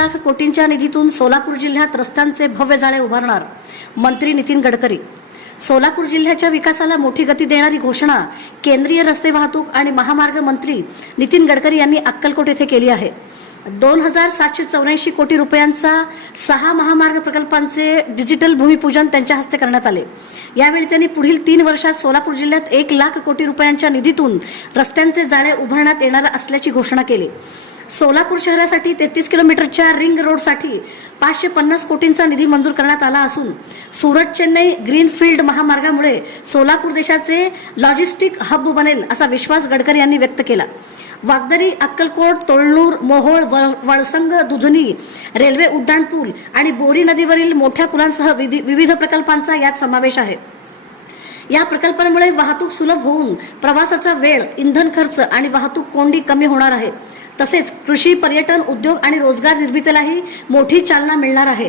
लाख कोटींच्या निधीतून सोलापूर जिल्ह्यात रस्त्यांचे भव्य जाळे उभारणार मंत्री नितीन गडकरी। सोलापूर जिल्ह्याच्या विकासाला मोठी गती देणारी घोषणा केंद्रीय रस्ते वाहतूक आणि महामार्ग मंत्री नितीन गडकरी यांनी अक्कलकोट येथे केली आहे। 2784 कोटी रुपयांचा 6 महामार्ग प्रकल्पांचे डिजिटल भूमिपूजन त्यांच्या हस्ते करण्यात आले। यावेळी त्यांनी पुढील 3 वर्षात सोलापूर जिल्ह्यात 1 लाख कोटी रुपयांच्या निधीतून रस्त्यांचे जाळे उभारण्यात येणार असल्याची घोषणा केली। सोलापूर शहरासाठी 33 किलोमीटरच्या रिंग रोडसाठी 550 कोटींचा निधी मंजूर करण्यात आला असून सुरत चेन्नई ग्रीनफील्ड महामार्गामुळे सोलापूर देशाचे लॉजिस्टिक हब बनेल असा विश्वास गडकरी यांनी व्यक्त केला। वागदरी, अक्कलकोट, तोळनूर, मोहोळ, वळसंग, दुधनी रेल्वे उड्डाणपूल आणि बोरी नदीवरील मोठ्या पुलांसह विविध प्रकल्पांचा यात समावेश आहे। या प्रकल्पांमुळे वाहतूक सुलभ होऊन प्रवासाचा वेळ, इंधन खर्च आणि वाहतूक कोंडी कमी होणार आहे। तसेच कृषी, पर्यटन, उद्योग आणि रोजगार निर्मितीलाही मोठी चालना मिळणार आहे।